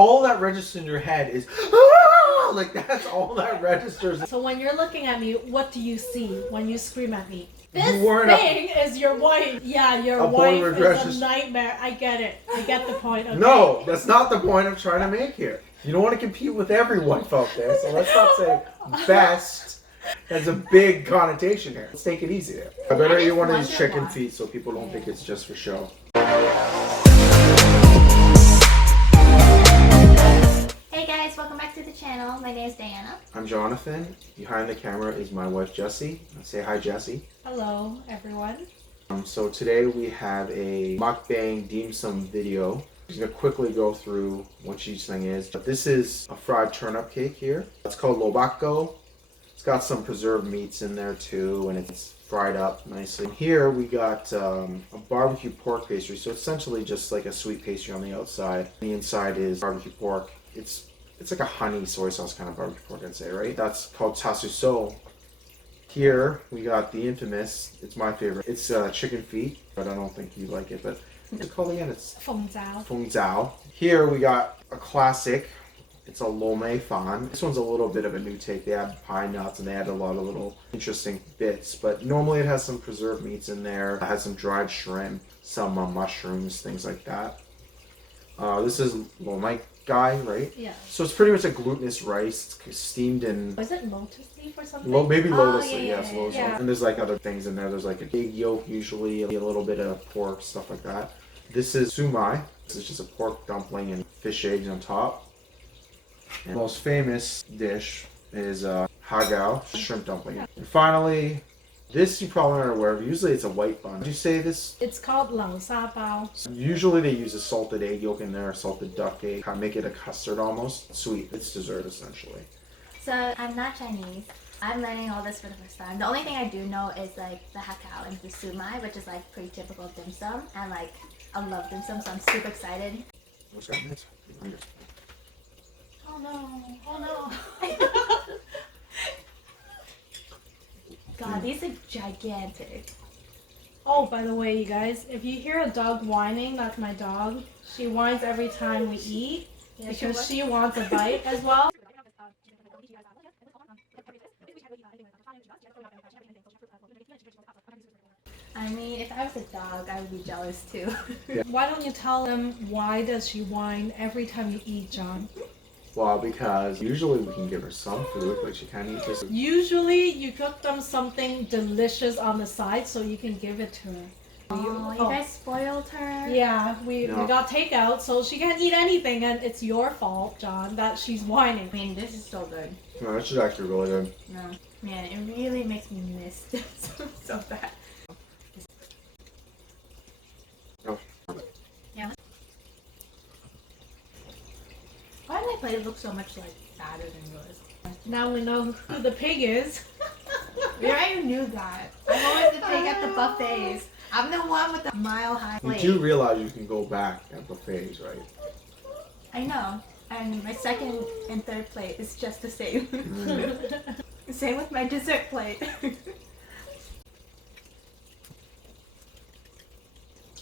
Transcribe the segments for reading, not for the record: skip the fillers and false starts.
all that registers in your head is like that's all that registers. So when you're looking at me, what do you see when you scream at me? This thing is your wife. Yeah, your wife is a nightmare. I get it. I get the point. Okay. No, that's not the point I'm trying to make here. You don't want to compete with every wife out there, so let's not say best. There's a big connotation here. Let's take it easy there. I better eat one of these chicken feet so people don't think it's just for show. Hey guys, welcome back to the channel. My name is Diana. I'm Jonathan. Behind the camera is my wife Jessie. Say hi, Jessie. Hello, everyone. So today we have a mukbang dim sum video. I'm just gonna quickly go through what each thing is. But this is a fried turnip cake here. It's called lobako. It's got some preserved meats in there too, and it's fried up nicely. Here we got a barbecue pork pastry. So essentially just like a sweet pastry on the outside. The inside is barbecue pork. It's like a honey soy sauce kind of barbecue pork, I'd say, right? That's called tasuso. Here we got the infamous, it's my favorite. It's chicken feet, but I don't think you like it, but what's it called again? It's Feng Zhao. Feng Zhao. Here we got a classic. It's a lo mei fan. This one's a little bit of a new take. They add pine nuts and they add a lot of little interesting bits, but normally it has some preserved meats in there. It has some dried shrimp, some mushrooms, things like that. This is lo mei guy, right? Yeah. So it's pretty much a glutinous rice. It's steamed in... Was it lotus leaf or something? Maybe lotus leaf, yeah, yes. Lotus leaf. yeah. And there's like other things in there. There's like a egg yolk usually, a little bit of pork, stuff like that. This is sumai. This is just a pork dumpling and fish eggs on top. And the most famous dish is hagao, shrimp dumpling. And finally, this you probably aren't aware of. Usually it's a white bun. Did you say this? It's called lang sa bao. Usually they use a salted egg yolk in there, salted duck egg, kind of make it a custard almost. Sweet. It's dessert essentially. So I'm not Chinese. I'm learning all this for the first time. The only thing I do know is like the hakao and the sumai, which is like pretty typical dim sum. And like I love dim sum, so I'm super excited. What's got this? Oh no! Oh no! God, these are gigantic. Oh, by the way, you guys, if you hear a dog whining, that's my dog. She whines every time we eat because she wants a bite as well. I mean, if I was a dog, I would be jealous too. Yeah. Why don't you tell them why does she whine every time you eat, John? Well, because usually we can give her some food, but she can't eat this. Usually you cook them something delicious on the side so you can give it to her. Oh, you guys spoiled her? Yeah, we got takeout, so she can't eat anything, and it's your fault, John, that she's whining. I mean, this is so good. No, this is actually really good. No, man, it really makes me miss this so bad. Oh. Yeah. Why did my plate look so much like fatter than yours? Now we know who the pig is. Yeah, I knew that. I'm always the pig at the buffets. I'm the one with the mile-high plate. You do realize you can go back at buffets, right? I know. And my second and third plate is just the same. Same with my dessert plate.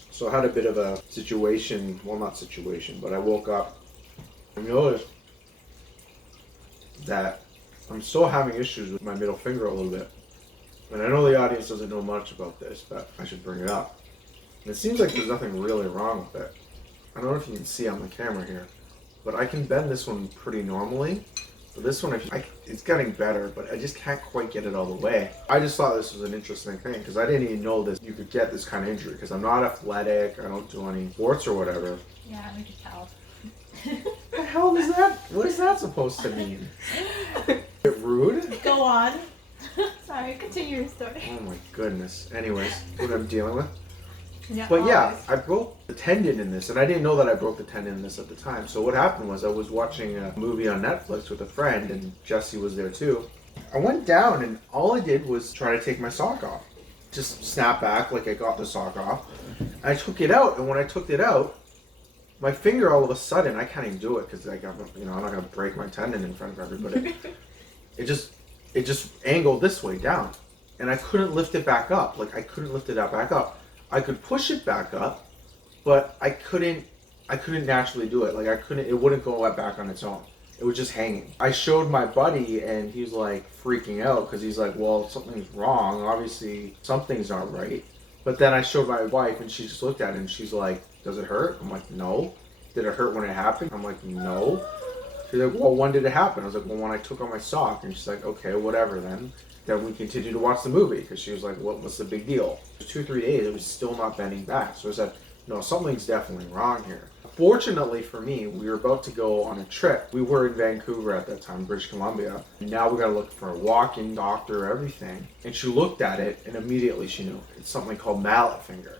So I had a bit of a situation, well not situation, but I woke up and noticed that I'm still having issues with my middle finger a little bit. And I know the audience doesn't know much about this, but I should bring it up. And it seems like there's nothing really wrong with it. I don't know if you can see on the camera here, but I can bend this one pretty normally. But this one, it's getting better, but I just can't quite get it all the way. I just thought this was an interesting thing, because I didn't even know this. You could get this kind of injury, because I'm not athletic, I don't do any sports or whatever. Yeah, we could tell. What the hell is that? What is that supposed to mean? Is it rude? Go on. Sorry, continue your story. Oh my goodness. Anyways, what I'm dealing with. Yeah, But yeah, I broke the tendon in this, and I didn't know that I broke the tendon in this at the time. So what happened was I was watching a movie on Netflix with a friend, and Jessie was there too. I went down, and all I did was try to take my sock off. Just snap back like I got the sock off. I took it out, and when I took it out, my finger all of a sudden, I can't even do it because I'm not gonna break my tendon in front of everybody. It just angled this way down, and I couldn't lift it back up. Like I couldn't lift it back up. I could push it back up, but I couldn't I couldn't naturally do it. Like it wouldn't go back on its own. It was just hanging. I showed my buddy and he was like freaking out because he's like, well, something's wrong. Obviously something's not right. But then I showed my wife and she just looked at it and she's like, does it hurt? I'm like, no. Did it hurt when it happened? I'm like, no. She's like, well, when did it happen? I was like, well, when I took off my sock. And she's like, okay, whatever then. Then we continued to watch the movie because she was like, what's the big deal? 2 or 3 days, it was still not bending back. So I said, no, something's definitely wrong here. Fortunately for me, we were about to go on a trip. We were in Vancouver at that time, British Columbia. And now we got to look for a walk-in doctor, everything. And she looked at it and immediately she knew. It's something called mallet finger.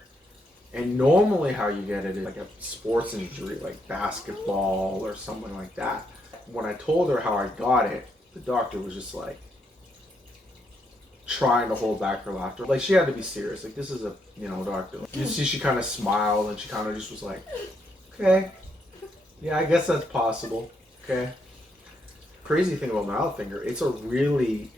And normally how you get it is like a sports injury, like basketball or something like that. When I told her how I got it, the doctor was just like trying to hold back her laughter. Like she had to be serious. Like this is a, doctor. You see she kind of smiled and she kind of just was like, okay, yeah, I guess that's possible. Okay. Crazy thing about mallet finger, it's a really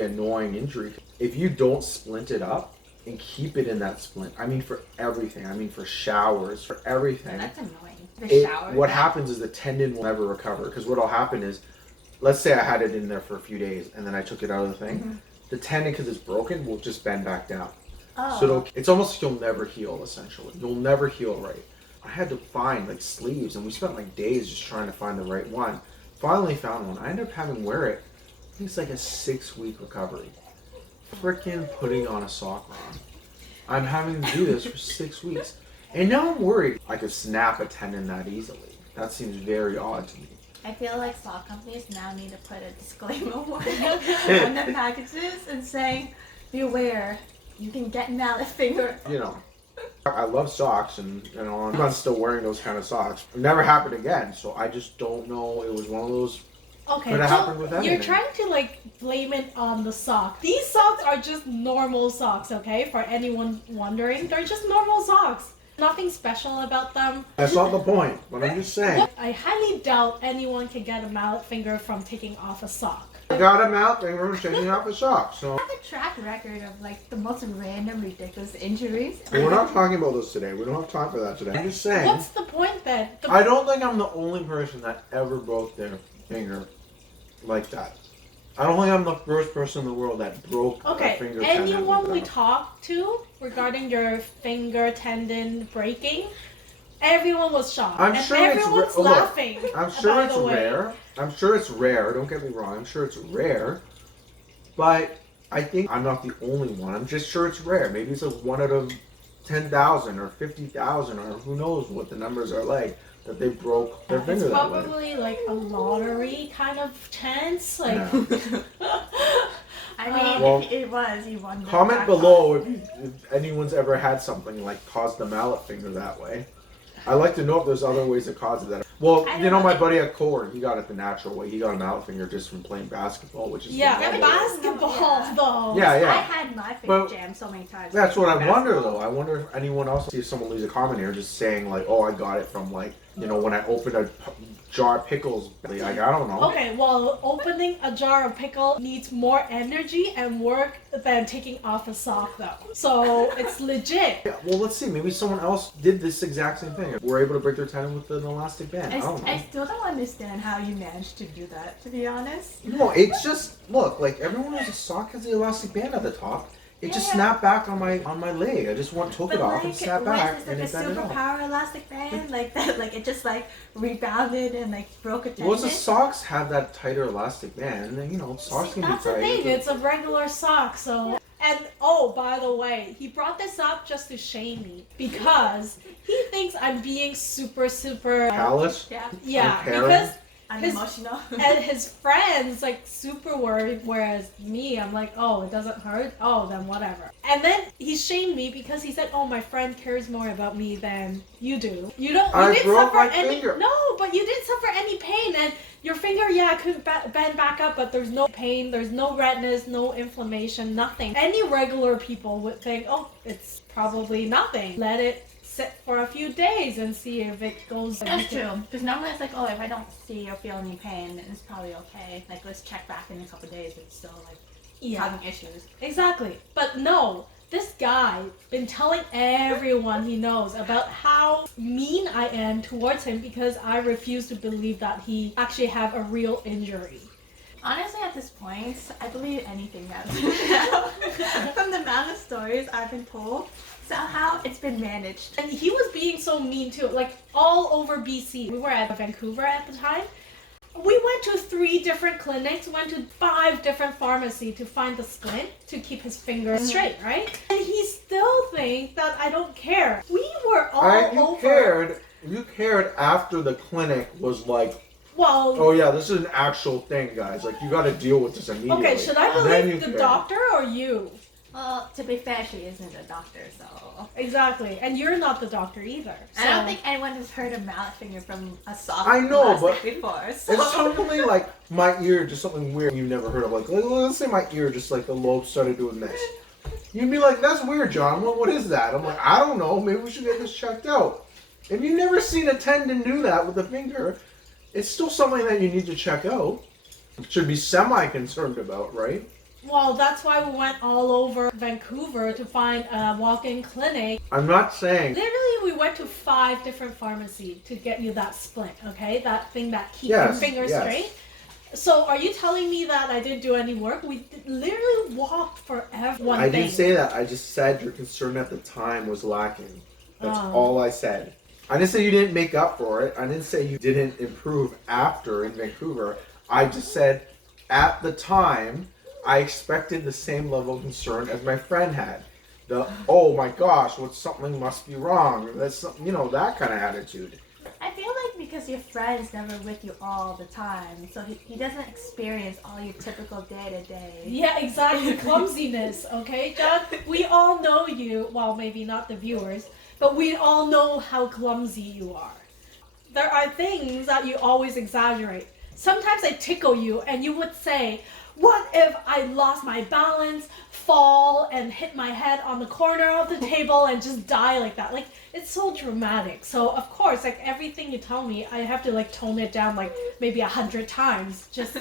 annoying injury. If you don't splint it up and keep it in that splint, I mean for everything, I mean for showers, for everything. That's annoying. The shower. What happens is the tendon will never recover because what'll happen is, let's say I had it in there for a few days and then I took it out of the thing. Mm-hmm. The tendon, because it's broken, will just bend back down. Oh. So it's almost like you'll never heal, essentially. You'll never heal right. I had to find like sleeves and we spent like days just trying to find the right one. Finally found one. I ended up having to wear it. I think it's like a 6-week recovery. Freaking putting on a sock on. I'm having to do this for 6 weeks. And now I'm worried I could snap a tendon that easily. That seems very odd to me. I feel like sock companies now need to put a disclaimer warning on their packages and saying, beware, you can get mallet finger. I love socks and I'm not still wearing those kind of socks. It never happened again, so I just don't know. It was one of those. Okay, could have happened with anything. You're trying to blame it on the sock. These socks are just normal socks, okay? For anyone wondering, they're just normal socks. Nothing special about them. That's not the point, but I'm just saying. I highly doubt anyone can get a mallet finger from taking off a sock. I got a mallet finger from taking off a sock, so. I have a track record of the most random, ridiculous injuries. We're not talking about this today. We don't have time for that today. I'm just saying. What's the point then? I don't think I'm the only person that ever broke their finger like that. I don't think I'm the first person in the world that broke a finger tendon. Anyone we talked to regarding your finger tendon breaking, everyone was shocked. I'm sure everyone's laughing. I'm sure it's rare. I'm sure it's rare. Don't get me wrong. I'm sure it's rare. But I think I'm not the only one. I'm just sure it's rare. Maybe it's like 1 out of 10,000 or 50,000 or who knows what the numbers are like. That they broke their finger that way. It's probably like a lottery kind of chance. I mean, if it was, you won. Comment below if anyone's ever had something like caused the mallet finger that way. I'd like to know if there's other ways that cause it that. Well, my buddy at Core, he got it the natural way. He got a mallet finger just from playing basketball, which is basketball though. Yeah. I had my finger jammed so many times. That's what I wonder though. I wonder if anyone else sees someone leaves a comment here just saying like, oh, I got it from when I opened a jar of pickles. I don't know. Okay, well, opening a jar of pickle needs more energy and work than taking off a sock though. So it's legit. Yeah, well, let's see. Maybe someone else did this exact same thing. We're able to break their tendon with an elastic band. I don't know. I still don't understand how you managed to do that, to be honest. No, it's just, look, everyone who has a sock has the elastic band at the top. It just snapped back on my leg. I just took it off and snapped back and it bent it off. Superpower elastic band like that, it just rebounded and broke a tendon. Well, the socks have that tighter elastic band, and then socks can be tight. That's the thing. It's a regular sock, so. And by the way, he brought this up just to shame me because he thinks I'm being super callous. Yeah, because. Unemotional. And his friends super worried, whereas me, I'm like, oh, it doesn't hurt? Oh, then whatever. And then he shamed me because he said, oh, my friend cares more about me than you do. You didn't suffer any finger. No, but you didn't suffer any pain, and your finger, could bend back up, but there's no pain, there's no redness, no inflammation, nothing. Any regular people would think, oh, it's probably nothing. Let it sit for a few days and see if it goes. That's true. Because normally it's if I don't see or feel any pain, then it's probably okay. Let's check back in a couple of days. It's still causing issues. Exactly. But no, This guy been telling everyone he knows about how mean I am towards him because I refuse to believe that he actually have a real injury. Honestly, at this point, I believe anything that's now. From the amount of stories I've been told, somehow it's been managed. And he was being so mean too, like all over BC. We were at Vancouver at the time. We went to 3 different clinics, went to 5 different pharmacies to find the splint to keep his finger straight, right? And he still thinks that I don't care. We were all over. You cared after the clinic was like, well, oh yeah, this is an actual thing, guys. Like, you got to deal with this immediately. Okay, should I believe the doctor or you? Well, to be fair, she isn't a doctor, so... Exactly, and you're not the doctor either. So. I don't think anyone has heard a mallet finger from a soft but before, so... It's totally like my ear, just something weird you've never heard of. Like, let's say my ear, just like the lobe started doing this. You'd be like, that's weird, John. What is that? I'm like, I don't know. Maybe we should get this checked out. If you've never seen a tendon do that with a finger, it's still something that you need to check out. Should be semi-concerned about, right? Well, that's why we went all over Vancouver to find a walk-in clinic. I'm not saying... Literally, we went to 5 different pharmacies to get you that splint, okay? That thing that keeps your finger straight. So are you telling me that I didn't do any work? We literally walked forever. I didn't say that. I just said your concern at the time was lacking. That's all I said. I didn't say you didn't make up for it. I didn't say you didn't improve after in Vancouver. I just said at the time... I expected the same level of concern as my friend had. Oh my gosh, something must be wrong. That's, that kind of attitude. I feel like because your friend's never with you all the time, so he doesn't experience all your typical day-to-day. Yeah, exactly. Clumsiness, okay, John? We all know you, well, maybe not the viewers, but we all know how clumsy you are. There are things that you always exaggerate. Sometimes I tickle you and you would say, what if I lost my balance, fall, and hit my head on the corner of the table and just die like that? Like, it's so dramatic. So, of course, like, everything you tell me, I have to, like, tone it down, like, maybe 100 times. Just,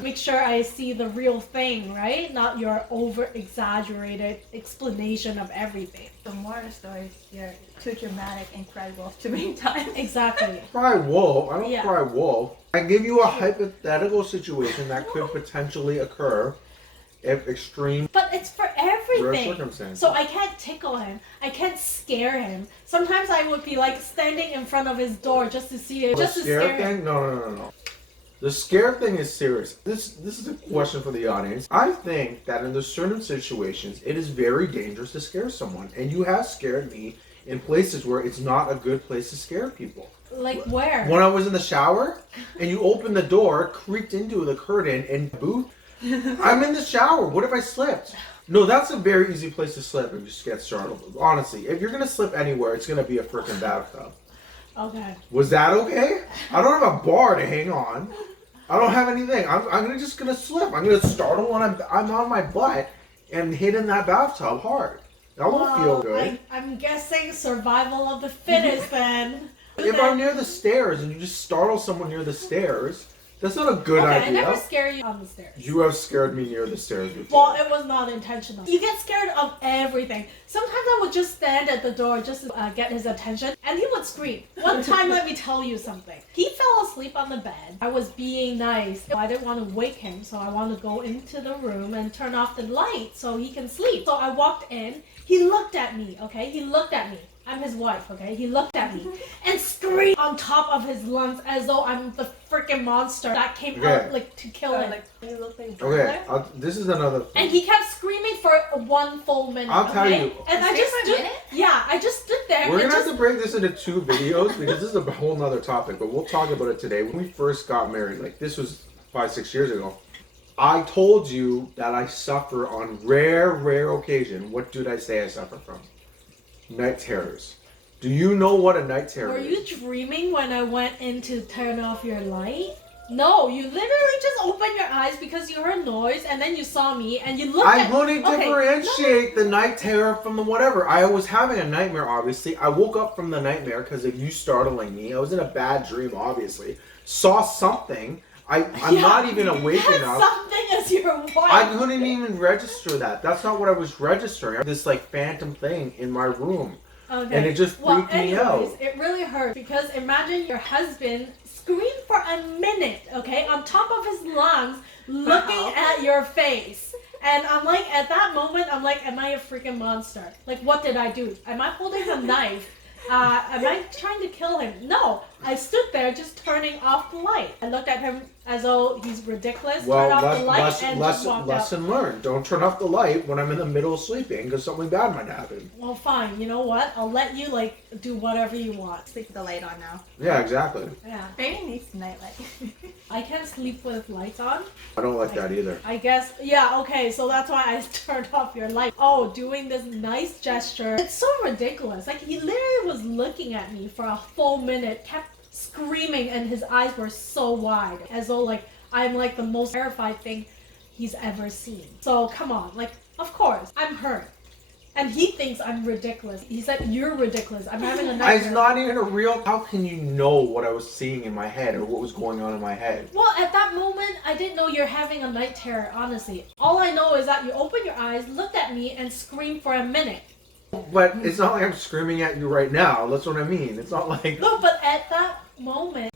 make sure I see the real thing, right? Not your over-exaggerated explanation of everything. The more the stories, you're too dramatic and cry wolf too many times. Exactly. Cry wolf? I don't cry wolf. I give you a hypothetical situation that could potentially occur if extreme. But it's for everything. Circumstances. So I can't tickle him. I can't scare him. Sometimes I would be like standing in front of his door just to see it. Just to scare him. No. The scare thing is serious. This is a question for the audience. I think that in certain situations, it is very dangerous to scare someone. And you have scared me in places where it's not a good place to scare people. Like where? When I was in the shower, and you opened the door, creeped into the curtain, and booth. I'm in the shower. What if I slipped? No, that's a very easy place to slip and just get startled. Honestly, if you're going to slip anywhere, it's going to be a freaking bathtub. Okay. Was that okay? I don't have a bar to hang on. I don't have anything. I'm just going to slip. I'm going to startle when I'm on my butt and hit in that bathtub hard. That won't feel good. I'm guessing survival of the fittest then. If I'm near the stairs and you just startle someone near the stairs, that's not a good idea. I never scare you on the stairs. You have scared me near the stairs before. Well, it was not intentional. You get scared of everything. Sometimes I would just stand at the door just to get his attention, and he would scream. One time, let me tell you something. He fell asleep on the bed. I was being nice. I didn't want to wake him, so I wanted to go into the room and turn off the light so he can sleep. So I walked in. He looked at me, okay? He looked at me. I'm his wife, okay? He looked at me and screamed on top of his lungs as though I'm the freaking monster that came out like to kill him. This is another thing. And he kept screaming for 1 full minute. I'll tell you. And I just stood. Yeah, I just stood there. We're gonna have to break this into 2 videos because this is a whole nother topic. But we'll talk about it today. When we first got married, like this was 5-6 years ago. I told you that I suffer on rare occasion. What did I say I suffer from? Night terrors. Do you know what a night terror is? Were you dreaming when I went in to turn off your light? No, you literally just opened your eyes because you heard noise and then you saw me and you looked at me. I wouldn't differentiate the night terror from the whatever. I was having a nightmare, obviously. I woke up from the nightmare because of you startling me. I was in a bad dream, obviously. Saw something. I'm not even awake enough. Something is as your wife. I couldn't even register that. That's not what I was registering. I had this like phantom thing in my room. Okay. And it just freaked me out. It really hurt because imagine your husband screamed for a minute, okay, on top of his lungs, looking at your face. And I'm like, at that moment, I'm like, am I a freaking monster? Like, what did I do? Am I holding a knife? Am I trying to kill him? No, I stood there just turning off the light. I looked at him as though he's ridiculous. Well, turned off the light and just walked out. lesson learned. Don't turn off the light when I'm in the middle of sleeping because something bad might happen. Well, fine. You know what? I'll let you like do whatever you want. Sleep with the light on now. Yeah, exactly. Yeah. Baby needs nightlight. I can't sleep with lights on. I don't like that either. I guess, yeah, okay, so that's why I turned off your light. Oh, doing this nice gesture. It's so ridiculous. Like, he literally was looking at me for a full minute, kept screaming, and his eyes were so wide, as though, like, I'm, like, the most terrified thing he's ever seen. So, come on, like, of course, I'm hurt. And he thinks I'm ridiculous. He said, you're ridiculous. I'm having a nightmare. It's not even a real... How can you know what I was seeing in my head or what was going on in my head? Well, at that moment, I didn't know you're having a night terror, honestly. All I know is that you opened your eyes, looked at me, and screamed for a minute. But it's not like I'm screaming at you right now. That's what I mean. It's not like... No, but at that moment,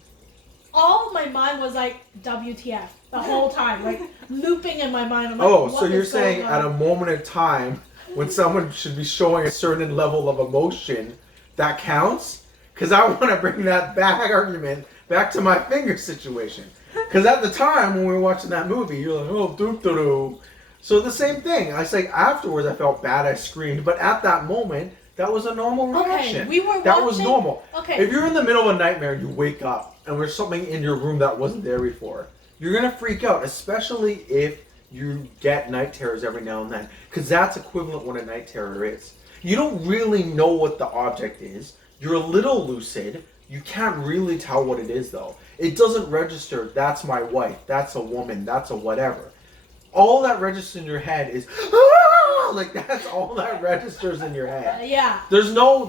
all my mind was like, WTF, the whole time. Like, looping in my mind. I'm like, Oh, what so you're is saying going at on? a moment in time... when someone should be showing a certain level of emotion, that counts? Because I want to bring that argument back to my finger situation. Because at the time when we were watching that movie, you're like, oh, doo-doo-doo. So the same thing. I say afterwards I felt bad, I screamed. But at that moment, that was a normal reaction. Okay, we were that was watching- normal. Okay. If you're in the middle of a nightmare and you wake up and there's something in your room that wasn't there before, you're going to freak out, especially if you get night terrors every now and then, because that's equivalent what a night terror is. You don't really know what the object is. You're a little lucid. You can't really tell what it is though. It doesn't register, that's my wife, that's a woman, that's a whatever. All that registers in your head is, ah! Like that's all that registers in your head. Yeah. There's no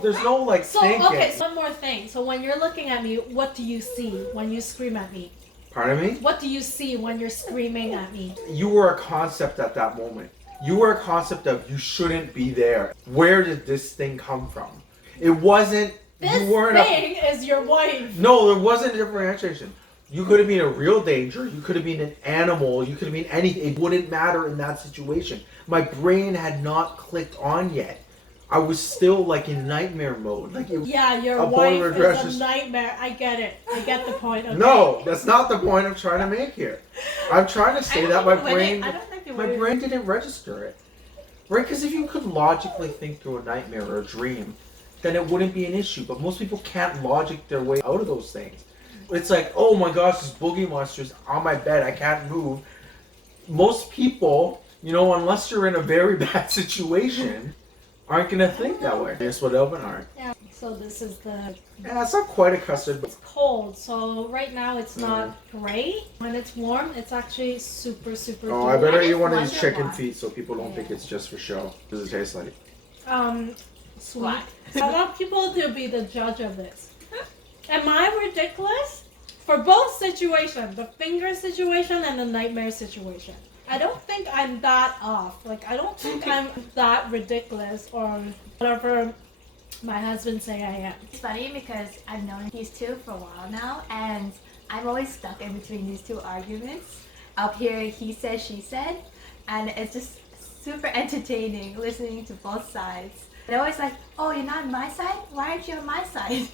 like So, thinking. okay, so one more thing. So when you're looking at me, what do you see when you scream at me? Pardon me? What do you see when you're screaming at me? You were a concept at that moment. You were a concept of you shouldn't be there. Where did this thing come from? It wasn't. This you weren't thing is your wife. No, there wasn't a differentiation. You could have been a real danger. You could have been an animal. You could have been anything. It wouldn't matter in that situation. My brain had not clicked on yet. I was still like in nightmare mode. Like Yeah, your a wife boner is dress a is- nightmare. I get it. I get the point. Okay? No, that's not the point I'm trying to make here. I'm trying to say that my brain, I don't think it my would. brain didn't register it. Right? Because if you could logically think through a nightmare or a dream, then it wouldn't be an issue. But most people can't logic their way out of those things. It's like, oh my gosh, this boogie monster's on my bed. I can't move. Most people, unless you're in a very bad situation, aren't going to think that way. That's what Elvin are. Yeah. So this is the. Yeah, it's not quite a custard, but It's cold, so right now it's not great. When it's warm, it's actually super, super. oh, I good. better I eat just one of these wonder chicken why. feet so people don't think it's just for show. What does it taste like? Sweet. Why? I want people to be the judge of this. Am I ridiculous? For both situations, the finger situation and the nightmare situation. I don't think I'm that off. Like, I don't think I'm that ridiculous or whatever my husband say I am. It's funny because I've known these two for a while now, and I'm always stuck in between these two arguments. Up here, he said, she said, and it's just super entertaining listening to both sides. They're always like, oh, you're not on my side? Why aren't you on my side?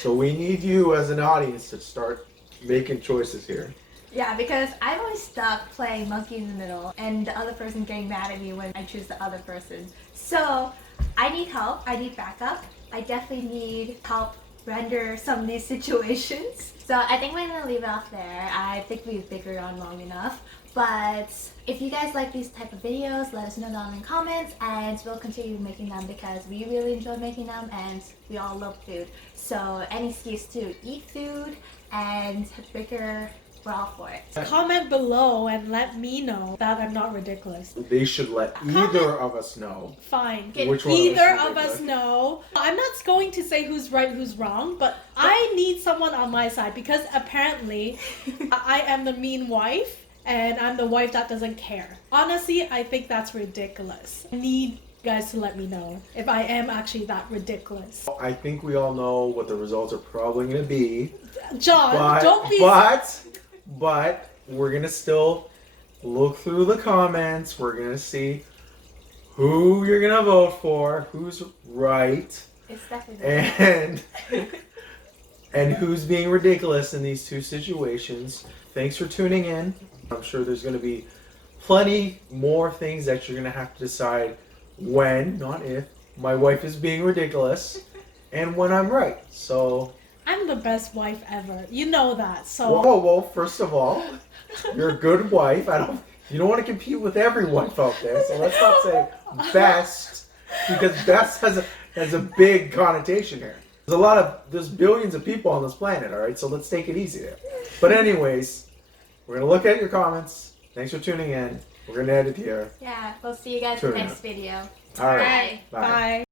So we need you as an audience to start making choices here. Yeah, because I'm always stuck playing monkey in the middle and the other person getting mad at me when I choose the other person. So I need help. I need backup. I definitely need help render some of these situations. So I think we're going to leave it off there. I think we've bickered on long enough. But if you guys like these type of videos, let us know down in the comments and we'll continue making them because we really enjoy making them and we all love food. So any excuse to eat food and bicker, we're all for it. Comment below and let me know that I'm not ridiculous. They should let either of us know. Fine. Which one of us Either is of us ridiculous? know. I'm not going to say who's right, who's wrong, but I need someone on my side because apparently I am the mean wife and I'm the wife that doesn't care. Honestly, I think that's ridiculous. I need you guys to let me know if I am actually that ridiculous. I think we all know what the results are probably going to be. John, don't be... But we're going to still look through the comments. We're going to see who you're going to vote for, who's right, It's definitely and who's being ridiculous in these two situations. Thanks for tuning in. I'm sure there's going to be plenty more things that you're going to have to decide when, not if, my wife is being ridiculous and when I'm right. So I'm the best wife ever. You know that. So well, first of all, you're a good wife. You don't want to compete with every wife out there. So let's not say best, because best has a big connotation here. There's billions of people on this planet, all right? So let's take it easy there. But anyways, we're going to look at your comments. Thanks for tuning in. We're going to end it here. Yeah, we'll see you guys in the next video. All right. Bye. Bye. bye.